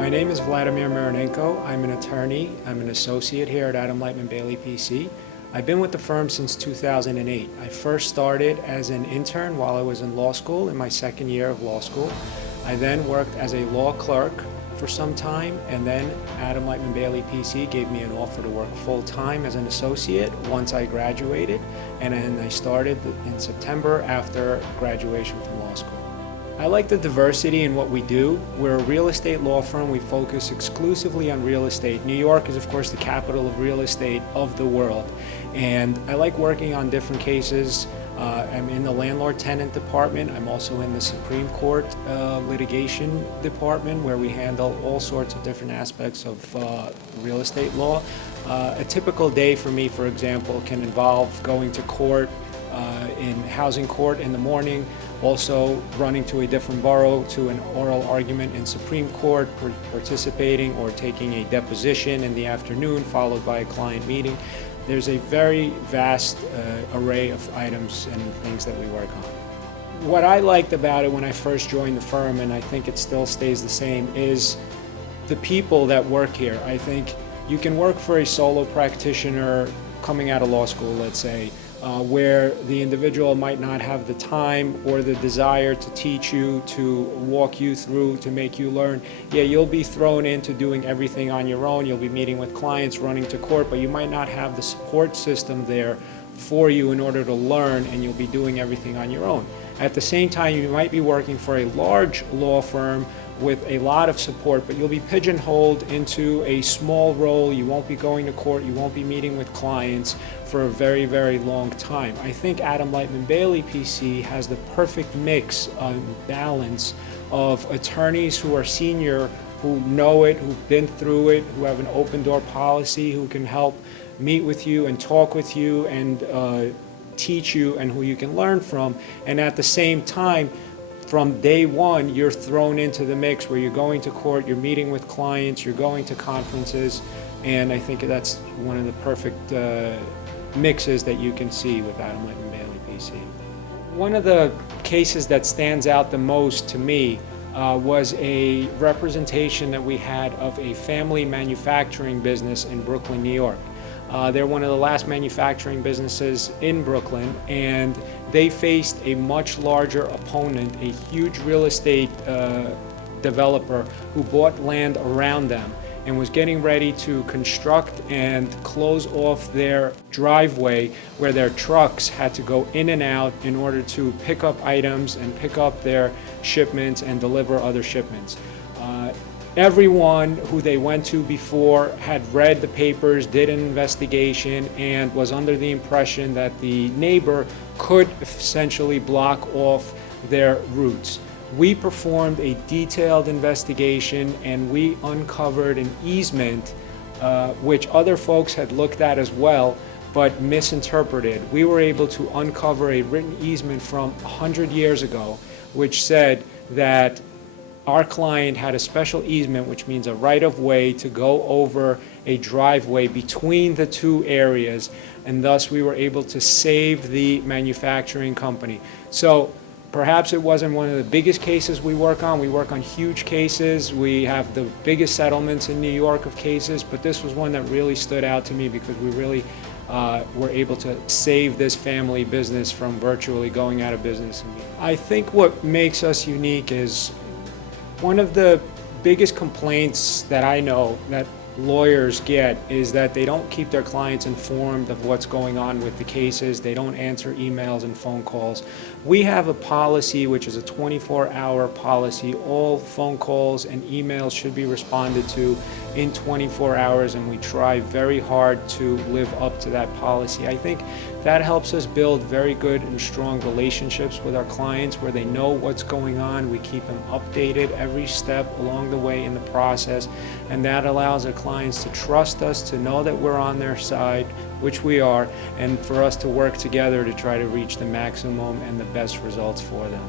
My name is Vladimir Mironenko. I'm an attorney. I'm an associate here at Adam Lightman Bailey PC. I've been with the firm since 2008. I first started as an intern while I was in law school in my second year of law school. I then worked as a law clerk for some time, and then Adam Lightman Bailey PC gave me an offer to work full-time as an associate once I graduated, and then I started in September after graduation from law school. I like the diversity in what we do. We're a real estate law firm. We focus exclusively on real estate. New York is, of course, the capital of real estate of the world. And I like working on different cases. I'm in the landlord-tenant department. I'm also in the Supreme Court litigation department, where we handle all sorts of different aspects of real estate law. A typical day for me, for example, can involve going to court in housing court in the morning, also running to a different borough to an oral argument in Supreme Court, participating or taking a deposition in the afternoon, followed by a client meeting. There's a very vast array of items and things that we work on. What I liked about it when I first joined the firm, and I think it still stays the same, is the people that work here. I think you can work for a solo practitioner coming out of law school, let's say, where the individual might not have the time or the desire to teach you, to walk you through, to make you learn. Yeah, you'll be thrown into doing everything on your own. You'll be meeting with clients, running to court, but you might not have the support system there for you in order to learn, and you'll be doing everything on your own. At the same time, you might be working for a large law firm with a lot of support, but you'll be pigeonholed into a small role. You won't be going to court, you won't be meeting with clients for a very, very long time. I think Adam Lightman Bailey PC has the perfect mix and balance of attorneys who are senior, who know it, who've been through it, who have an open door policy, who can help meet with you and talk with you and teach you, and who you can learn from. And at the same time, from day one, you're thrown into the mix where you're going to court, you're meeting with clients, you're going to conferences, and I think that's one of the perfect mixes that you can see with Adam Lightman Bailey PC. One of the cases that stands out the most to me was a representation that we had of a family manufacturing business in Brooklyn, New York. They're one of the last manufacturing businesses in Brooklyn, and they faced a much larger opponent, a huge real estate developer who bought land around them and was getting ready to construct and close off their driveway where their trucks had to go in and out in order to pick up items and pick up their shipments and deliver other shipments. Everyone who they went to before had read the papers, did an investigation, and was under the impression that the neighbor could essentially block off their routes. We performed a detailed investigation, and we uncovered an easement which other folks had looked at as well, but misinterpreted. We were able to uncover a written easement from 100 years ago, which said that our client had a special easement, which means a right-of-way to go over a driveway between the two areas, and thus we were able to save the manufacturing company. So perhaps it wasn't one of the biggest cases we work on. We work on huge cases. We have the biggest settlements in New York of cases, but this was one that really stood out to me because we really were able to save this family business from virtually going out of business. I think what makes us unique is one of the biggest complaints that I know that lawyers get is that they don't keep their clients informed of what's going on with the cases. They don't answer emails and phone calls. We have a policy which is a 24-hour policy. All phone calls and emails should be responded to in 24 hours, and we try very hard to live up to that policy. I think that helps us build very good and strong relationships with our clients where they know what's going on. We keep them updated every step along the way in the process, and that allows our clients to trust us, to know that we're on their side, which we are, and for us to work together to try to reach the maximum and the best results for them.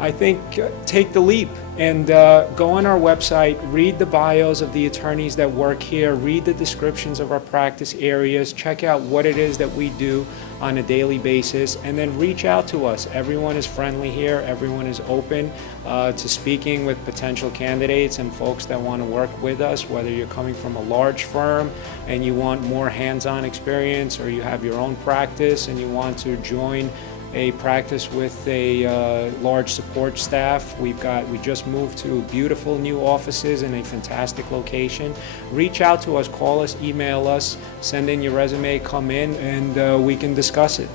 I think take the leap and go on our website, read the bios of the attorneys that work here, read the descriptions of our practice areas, check out what it is that we do on a daily basis, and then reach out to us. Everyone is friendly here, everyone is open to speaking with potential candidates and folks that want to work with us, whether you're coming from a large firm and you want more hands-on experience, or you have your own practice and you want to join a practice with a large support staff. We just moved to beautiful new offices in a fantastic location. Reach out to us, call us, email us, send in your resume, come in, and we can discuss it.